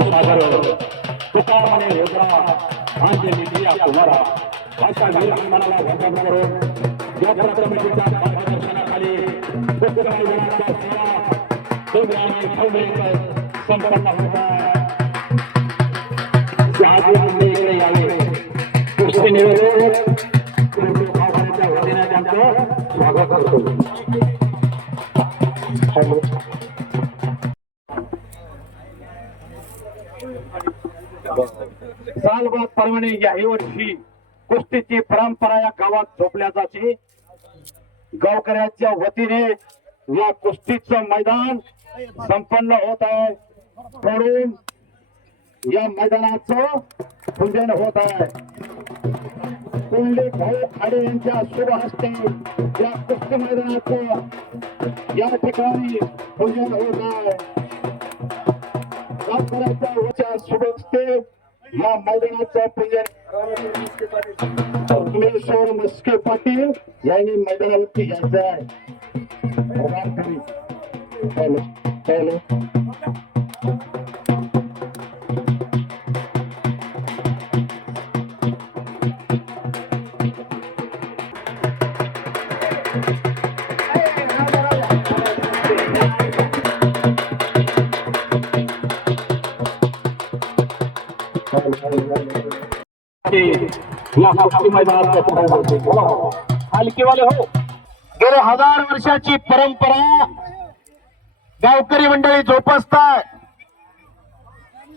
सागर तुकार मने रोजा अंजली प्रिया कुमारा अशा वीर हनुमानाला वंदन करून या कमिटीच्या मार्गदर्शनाखाली मैदानाचा सेवा दोघांनी ठेवले संपन्न होत आहे. इकडे यावे कुस्ती निवेदक वतीने त्यांचं स्वागत करतो. सालबाद परवाने याही वर्षी कुस्तीची परंपरा या गावात झोपल्या जाते. गावकऱ्यांच्या वतीने या कुस्तीचं मैदान संपन्न होत आहे. म्हणून या मैदानाचं पूजन होत आहे. कुंडली भाऊ खाडे यांच्या शुभ हस्ते या कुस्ती मैदानाचं या ठिकाणी पूजन होत आहे. गावकऱ्यांच्या वच्या शुभ हस्ते या मैदानाचं पूजन परमेश्वर मस्के पाटील यांनी मैदानावरती यायचं आहे. हलकेवाले हो, गेले 1000 वर्षाची परंपरा गावकरी मंडळी जोपासतात.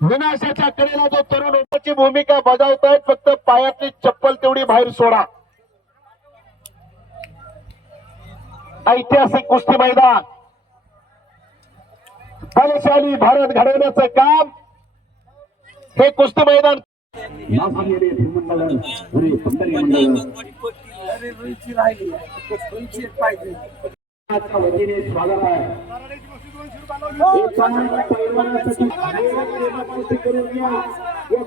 विनाशाच्या कडेला जो तरुण उपाची भूमिका बजावतायत. फक्त पायातली चप्पल तेवढी बाहेर सोडा. ऐतिहासिक कुस्ती मैदान बलशाली भारत घडवण्याचं काम हे कुस्ती मैदान वतीने स्वागत आहे.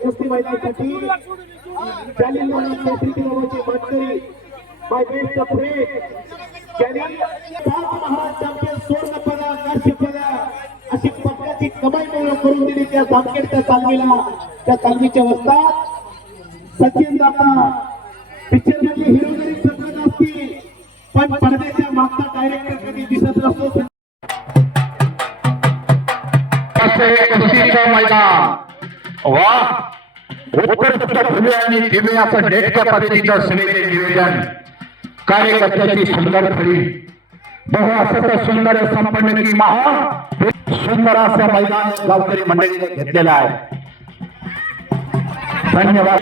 कुस्ती मैदानासाठी स्वर्ण पदक काश्य पदक अशी पदकाची कमाई करून दिली. त्या जामखेडच्या तालमीला त्या तालमीच्या वस्तात सचिन दादा पिक्चर मध्ये हिरोगिरी चमकत असतील पण पडद्याच्या मागचा डायरेक्टर कधी दिसत नसतो. मैदान वा उत्कृष्ट फुले आणि धीमे असं नेटक्या पद्धतीचं समिती नियोजन कार्यकर्त्याची सुंदर फळी बहु असं सुंदर संपन्न की महा सुंदर असं मैदान गावकरी मंडळीने घेतलेलं आहे. धन्यवाद.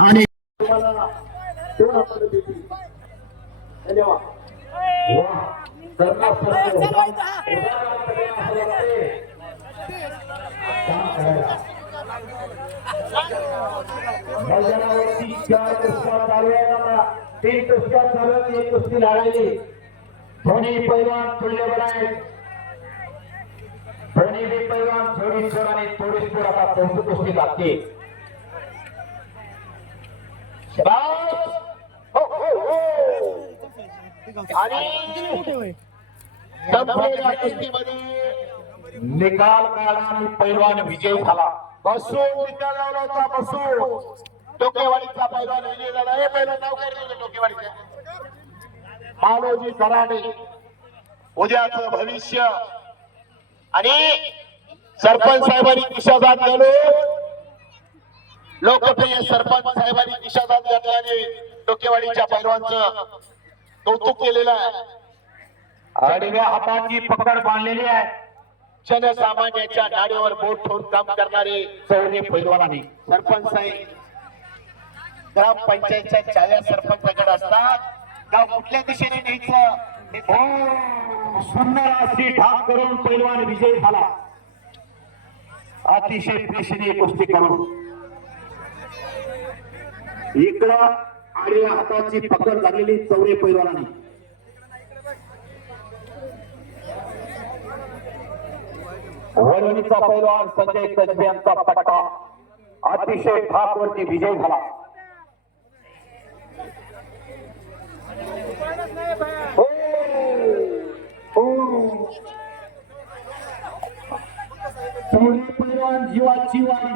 आणि मैदानावरती 4 कुस्त्या चालू आहेत. 3 कुस्त्या चालू आहेत. 1 कुस्ती लढायली. दोन्ही पैलवान तुल्यबळ आहेत. दोन्ही पैलवान जोडीस्फोड आणि तोडीस्फोड आता चौथी कुस्ती लागते. निकाल काढला आणि पैलवान विजय झाला. बसून निकाल लावला होता. बसून टोकेवाडीचा पैलवान विजय झाला. हे पैलवान नाव काय दिलं टोकेवाडीचं? मालोजी कराडे. उद्याचं भविष्य आणि सरपंच साहेबांनी दिशादान घालून लोकप्रिय सरपंच साहेबांनी दिशादान घातल्याने टोकेवाडीच्या पैलवानचं कौतुक केलेलं आहे. आडव्या हाताची पकड बांधलेली आहे. जनसामान्याच्या नाडीवर बोट ठेवून काम करणारे चौरे पैलवानांनी सरपंच साहेब ग्रामपंचायतच्या चाव्या सरपंचाकडे असतात. गाव कुठल्या दिशेने न्यायचं सुंदर अशी ठाक करून पैलवान विजय झाला. अतिशय पेशीने कुस्ती करून इकडं आडव्या हाताची पकड लागलेली चौरे पैलवानांनी वणीचा पैलवान संजय कसबे यांचा पट्टा अतिशय ठाकवरती विजय झाला. चौरे पैलवान जीवाची वारी.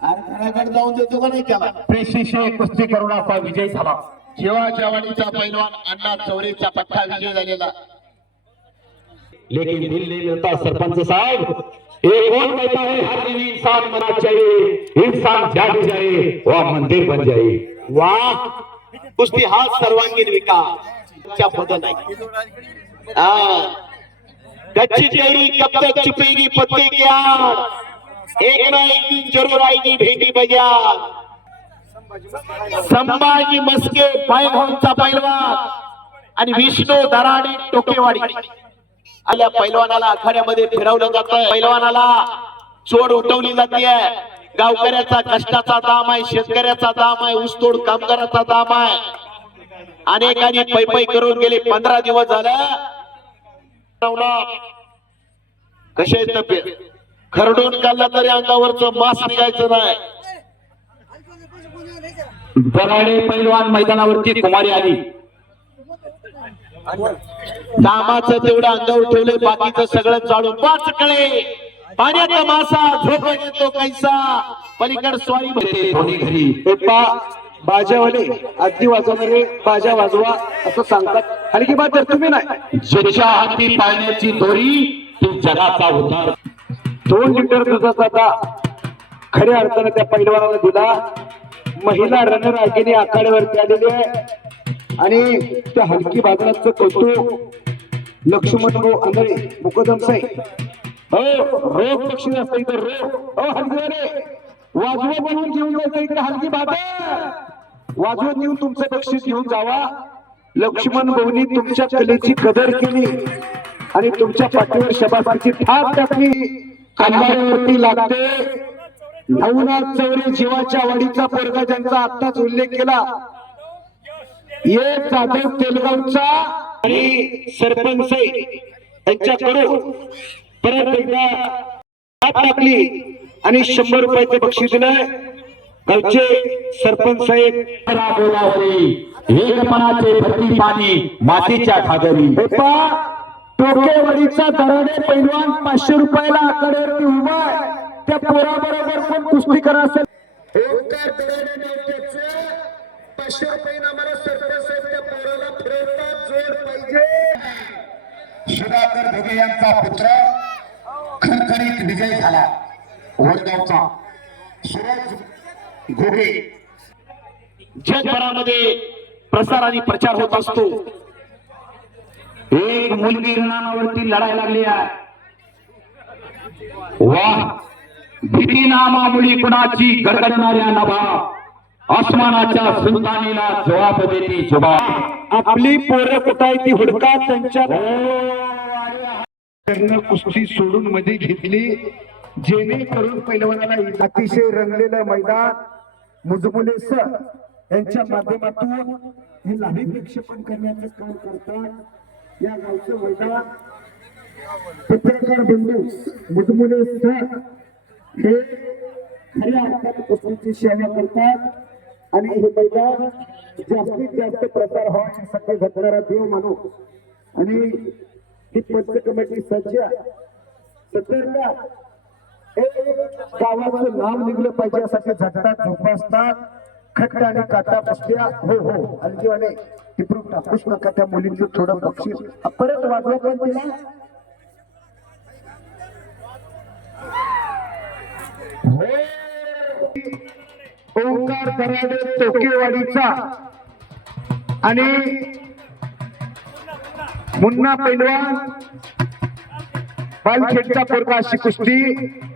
अरे घराकडे जाऊन देतो का नाही त्याला? प्रेषिशे कुस्ती करून असा विजय झाला. जीवाच्या वाडीचा पैलवान अण्णा चौरेचा पट्टा विजय झालेला. लेकिन दिल नहीं मिलता सरपंच साहब. एक और कहता है हर दिन इंसान मरना चाहिए, इंसान जाग जाए वह मंदिर बन जाए. वाह, कुस्ती हा सर्वांगीण विकास बदल आहे. कच्ची कैरी कब तक छुपेगी पत्ते की आड़, एक ना एक दिन जरूर आएगी भेंडी बाजार. संभाजी मस्के पैलवानचा पैलवान आणि विष्णू दराडे टोकेवाडी आल्या पैलवानाला आखाड्यामध्ये फिरवलं जातं. पैलवानाला चोड उठवली जाते. गावकऱ्याचा कष्टाचा दाम आहे, शेतकऱ्याचा दाम आहे, ऊसतोड कामगाराचा दाम आहे. अनेकांनी पै करून गेले 15 दिवस झालं. कसे तब्येत खरडून काढला तरी अंगावरचं मांस निघायचं नाही. दराडे पैलवान मैदानावरती कुमारी आली. कामाचं तेवढं अंगावर ठेवलंय, बाकीचं सगळं जाळून पाच कळे पाण्याचा मासा झोप येतो कैसा पलीकड स्वारी कोणी घरी पप्पा बाजावाले अगदी वाजवणारे बाजा वाजवा असं सांगतात. हलकी बात तर तुम्ही नाही. ज्याच्या हाती पाळण्याची दोरी ती जगाचा उद्धार. 2 लिटर दुधाचा आता खऱ्या अर्थाने त्या पैलवानाला दिला. महिला रनर आगीने आखाड्यावरती आलेली आहे आणि त्या हलकी बाजाराचं कौतुक लक्ष्मण अंधळे मुकदम साहेब. रोग पक्षी असतं इथं रोग. हलकीवाले वाजवत म्हणून घेऊन जायचं इकडे हलकी बाजार वाजवत येऊन तुमचं बक्षीस घेऊन जावा. लक्ष्मण भाऊनी तुमच्या कलेची कदर केली आणि तुमच्या पाठीवर शबासकीची थाप टाकली. खांद्यावरती लागते. नवनाथ चौरे जीवाच्या वाडीचा पोरगा ज्यांचा आत्ताच उल्लेख केला, एक जाधव तेलगावचा आणि सरपंच यांच्याकडून परत एकदा हात टाकली आणि 100 रुपयाचं बक्षीस दिलंय. गावचे सरपंच साहेब एकपणाचे भरती पाणी मातीच्या खागरी. टोकेवाडीचा दराडे पैलवान 500 रुपयाला आकड्यावरती उभा आहे. त्या पोराबरोबर पण कुस्ती करा असेल. ओंकार दराडे नौकेचे 500 रुपये आम्हाला सरपंच साहेब त्या पोराला फिरवतात. जोड पाहिजे. सुधाकर भोगे यांचा पुत्र खरखरीत विजय झाला. वडगावचा सूरज घोगे जगभरामध्ये प्रसार आणि प्रचार होत असतो. एक मुलगी रणावरती लढायला लागली आहे. वाह, भीती नामामुळी कुणाची गडगडणाऱ्या नभा आसमानाच्या सुलतानीला जवाब देती जुबा. आपली पोरं कुठाय ती हुडका. त्यांच्या कुस्ती सोडून मध्ये घेतली जेणेकरून पैलवानाला अतिशय रंगलेलं मैदान मुजमुले सर यांच्या माध्यमातून हे लाभी प्रक्षेपण करण्याचं काम करतात. या गावचं मैदान पत्रकार बंधू मुजमुले सर हे खऱ्या अर्थाने कुस्तीची सेवा करतात आणि हे मैदान जास्तीत जास्त प्रसार व्हावा यासाठी घडणारा देव मानू. आणि ही पंच कमिटी सज्ज सतर्क गावाचं नाव निघलं पाहिजे यासाठी झटतात झोपासतात. खट्ट आणि काटा बसत्या. हो अलजीवाने टिपरू टाकूच नका. त्या मुलींचं थोडं बक्षीस परत वाजवा पण तिला. ओंकार दराडे टोकेवाडीचा आणि मुन्ना पैलवान बालखेडचा पोरगा अशी कुस्ती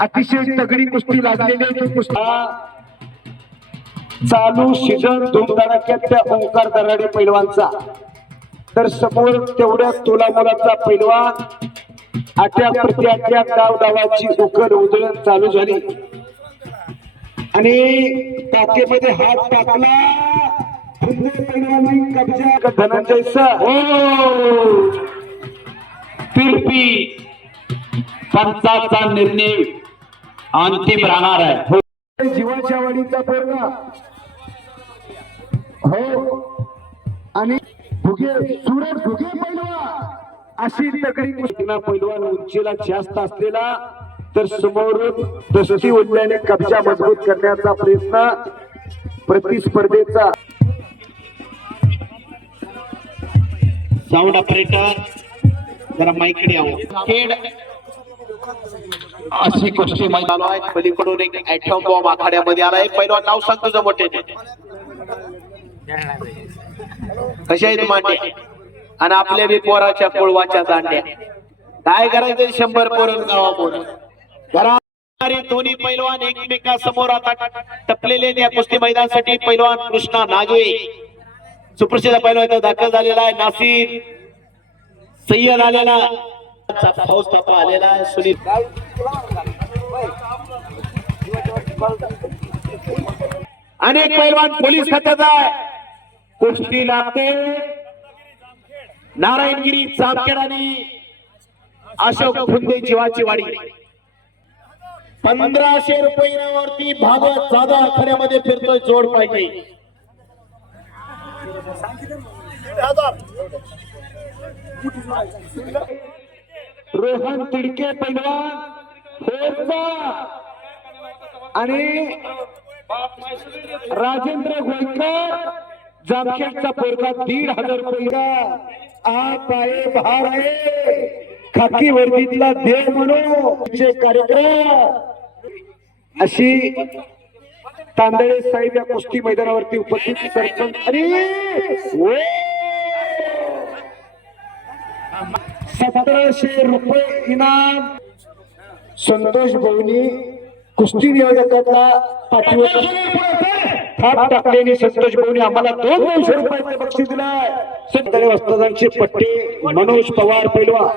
अतिशय तगडी कुस्ती लागलेली आहे. कुस्ती चालू सीझन धुमधडाक्यात त्या ओंकार दराडे पैलवानचा. तर समोर तेवढ्या तोलामोलाचा पैलवान आट्या प्रत्याट्या डाव डावाची उकल उधळण चालू झाली आणि टाकेमध्ये हात टाकला. पैलवानी कब्जा धनंजय सर तिरपी पंचाचा निर्णय अंतिम राहणार आहे. जीवाच्या वाडीचा पोरगा हो आणि भुगे सूरज भुगे पैलवान अशी तगडी कुस्तीना पैलवान उंचीला जास्त असलेला तर समोरून दस्ती उडल्याने कब्जा मजबूत करण्याचा प्रयत्न प्रतिस्पर्धेचा साऊंड ऑपरेटर जरा माईकडे यावं. खेळ अशी गोष्टी मैदान आहे. पलीकडून एक ऍटम बॉम्ब आखाड्यामध्ये आलाय. पहिला नाव सांग तुझं मोठे. कशा आहेत मांड्या आणि आपल्या बी पोराच्या कुळवाच्या दांड्या. काय करायचं 100 पोरं गावापोरं घरात दोन्ही पैलवान एकमेकांसमोर आता टपलेले या कुस्ती मैदानासाठी. पैलवान कृष्णा नागवे सुप्रसिद्ध पैलवान दाखल झालेला आहे. नासिर सय्यद आलेला फौज तापा आलेला आहे. सुनील अनेक पैलवान पोलीस खात्यात आहे. कुस्ती लागते नारायणगिरी जामखेड आणि अशोक फुंदे जीवाची वाडी. 1500 रुपयावरती भागवत जाधव आखाड्यामध्ये फिरतोय. जोड पाहिजे रोहन तिडके पैलवान आणि राजेंद्र गोयकर जामखेडचा पोरगा 1,500 रुपये आप आहे भार आहे खाकी वर्दीतला देव म्हणून कार्यक्रम. अशी तांदळे साहेब या कुस्ती मैदानावरती उपस्थित सरपंच आणि 1700 रुपये इनाम. संतोष भवनी कुस्ती नियोजकाचा पाठीवर थाप टाकलेली संतोष भवनी आम्हाला 200 रुपयाचे बक्षीस दिलाय. सत्तर वस्तादांचे पट्टे मनोज पवार पैलवा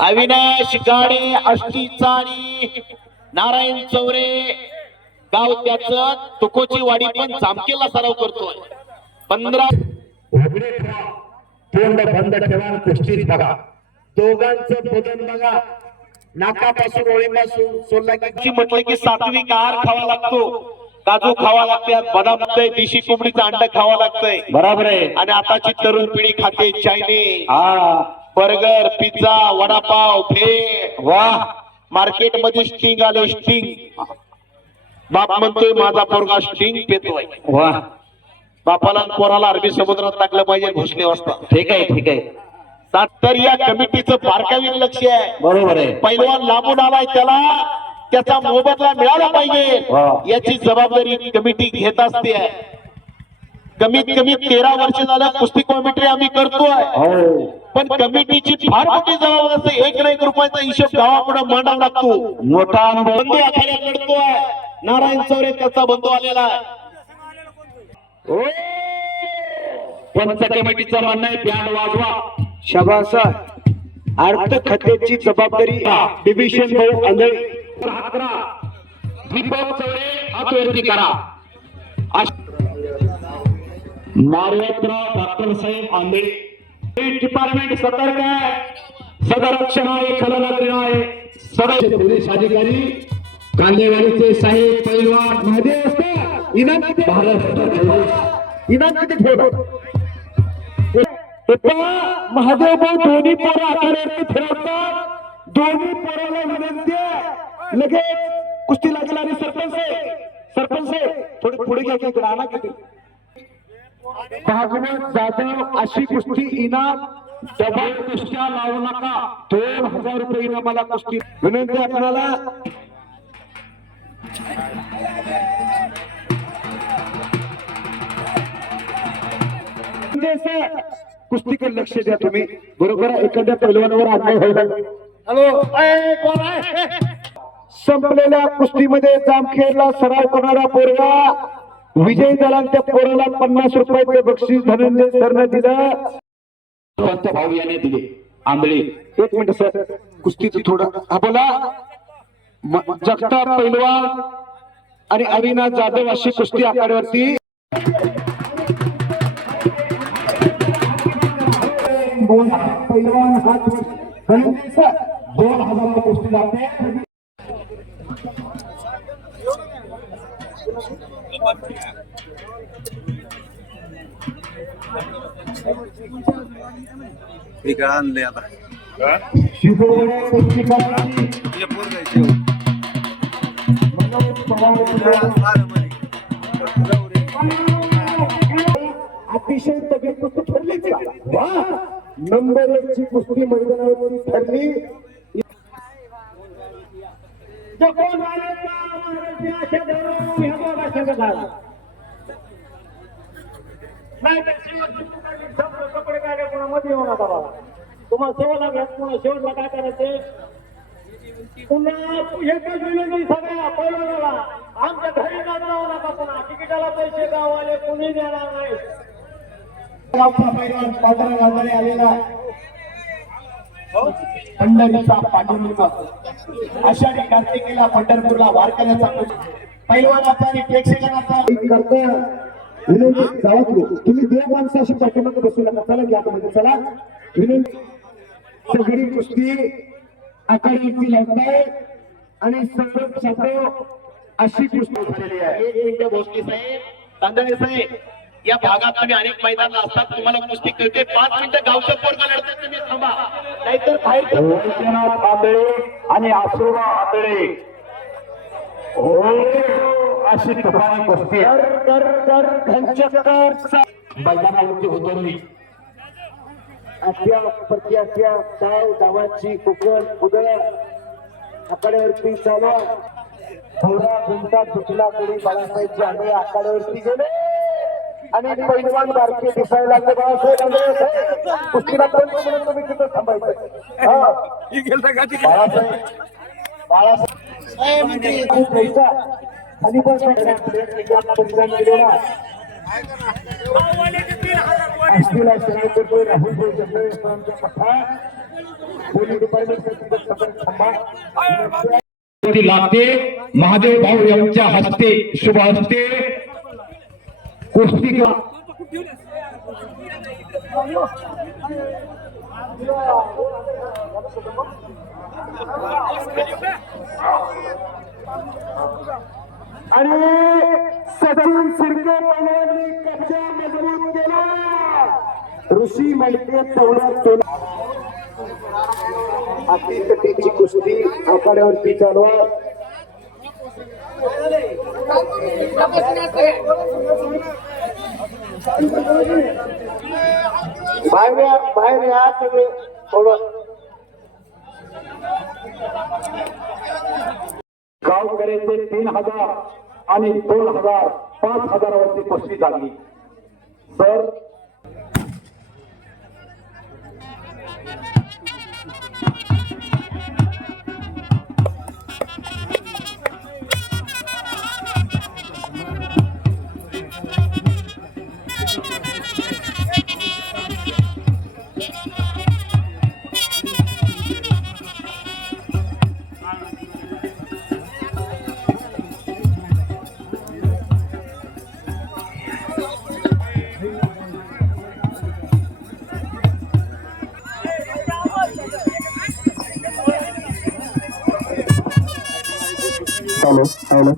अविनाश गाडे अष्टीचा आणि नारायण चौरे गाव त्याचं तुकोची वाडी पण जामखेडला सराव करतोय. 15 तोंड बंद ठेवा कुस्तीत बघा. दोघांचं बदन बघा. नाकापासून ओळीपासून सोलाकी म्हटलं की सात्विक आहार खावा लागतो. काजू खावा लागतात, बदाम लागतंय, देशी कोंबडीचं अंड खावा लागतंय. बरोबर आहे. आणि आताची तरुण पिढी खाते चायनीज, बर्गर, पिझ्झा, वडापाव, भेळ. वाह, मार्केटमध्ये स्टिंग आले. स्टिंग बाप म्हणतोय माझा पोरगा स्टिंग पेतोय. वाह, बापाला पोराला अरबी समुद्रात टाकलं पाहिजे घोषणे वाजता. ठीक आहे ठीक आहे. तर या कमिटीचं बारकाईने लक्ष आहे. बरोबर आहे. पैलवान लांबून आलाय त्याला त्याचा मोबदला मिळाला पाहिजे याची जबाबदारी कमिटी घेत असते. कमीत कमी 13 वर्ष झालं कुस्ती कमिटी आम्ही करतोय. पण कमिटीची फार मोठी जबाबदारी. 1 ना 1 रुपयाचा हिशोब गावापुढे मांडावा लागतो. मोठा बंधू आखाड्यात लढतोय. नारायण चौरे त्याचा बंधू आलेला आहे. पंच कमिटीचं म्हणणं आहे बँड वाजवा. शाबास. अर्थ खात्याची जबाबदारी डिव्हिजन भाऊ आंधळे दीपक चौरे हातवरती करा. नारायणराव डॉक्टर साहेब आंधळे डिपार्टमेंट सतर्क आहे. सदरक्षण आहे, खलनात्री आहे. सदस्य पोलीस अधिकारी कांदेवाडीचे साहेब पैलवान महादेव असतात. इनाम महादेव भाऊ दोन्ही पोरं आखाड्यावरती फिरवतात. दोन्ही पोराला विनंती आहे लगेच कुस्ती लागेल. आणि सरपंच थोडे पुढे घ्या की इकडे आणा किती. भागवत जाधव अशी कुस्ती इनाम. डबल कुस्त्या लावू नका. 2000 रुपये इनामाला कुस्ती. विनंती आपल्याला कुस्तीकडे लक्ष द्या तुम्ही. बरोबर एखाद्या पैलवानावर अन्याय व्हायला. हॅलो, कोण आहे? संपलेल्या कुस्तीमध्ये जामखेडला सराव करणारा पोरगा विजय झाला. त्या पोराला 50 रुपयाचे बक्षीस धनंजय सरने दिलं. पंत भाऊ याने दिले. आंधळे 1 मिनिट सर, कुस्तीचं थोडं हा बोला. जगताप पैलवान आणि अविनाश जाधव अशी कुस्ती आखाड्यावरती. पैलवान हात 2000 कुस्ती लागते. ठीक आहे आणले आता शिरोडे कुस्ती करणारी हे पोरगं आहे जेवण. मनोज पवार अतिशय तगडी कुस्ती ठरली का? वा नंबर 1 ची कुस्ती मैदानावरती ठरली. जो कोण आले त्या अशा धरून ह्या बघा सगळं नाही तर शेवटची तुकडली सगळं कपडे काय काय कोणामध्ये येऊ नका बाबा. तुम्हाला शेवटला घ्या पुन्हा शेवटला काय करायचे पुन्हा एकच विनंती सगळ्या पहिला आमच्या घरी जाऊ नका पुन्हा तिकिटाला पैसे गाववाले कुणी देणार नाही. गावचा पैलवान पांढरा घालणारे आलेला पंढरीचा पांडुरंग आषाढी कार्तिकेला पंढरपूरला वार करण्याचा पैलवानाचा आणि प्रेक्षकांचा करतो. विनंती जाऊ तुम्ही देव माणसाशी पाठीमागे बसू नका. चला घ्या मध्ये चला. विनंती सगळी कुस्ती आखाड्यावरती लावताय आणि सौरभ जाधव अशी कुस्ती झालेली आहे. 1 मिनिट भोसले साहेब तांदळे साहेब या भागात आम्ही अनेक मैदानात असतात तुम्हाला कुस्ती कळते 5 मिनिटं गावचं पोरगा लढतात तुम्ही थांबा नाहीतर बाहेर तांदळे आणि आसुरा आंधळे अशी तुफानी कुस्ती मैदानावरती उतरली. अशा डाव डावाची कुकड उदय आकड्यावरती चालू थोडा गुंता दुखला तरी बाळासाहेब जांभळे आकड्यावरती गेले आणि पैलवान बारके दिसायला लागले. बाळासाहेब आंधळे कुस्तीला कोण म्हणून तुम्ही तिथं थांबायचं. बाळासाहेब खूप पैसा खाली पण असलेला सराव करतोय राहुल भाऊ जगदळे सरांच्या पथात पोलीस डिपार्टमेंट थांबा लागते. महादेव भाऊ यांच्या हस्ते शुभ हस्ते कुस्ती आणि सचिन शिर्के पैलवानी कच्चा मजबूत केला. ऋषी मलके तेवढ्यात अतिकटीची कुस्ती आखाड्यावरती चालू आहे. बाहेर या सगळे थोडं गावकऱ्याचे 3000 आणि 2000 5000वरती कुस्ती झाली. Sir hello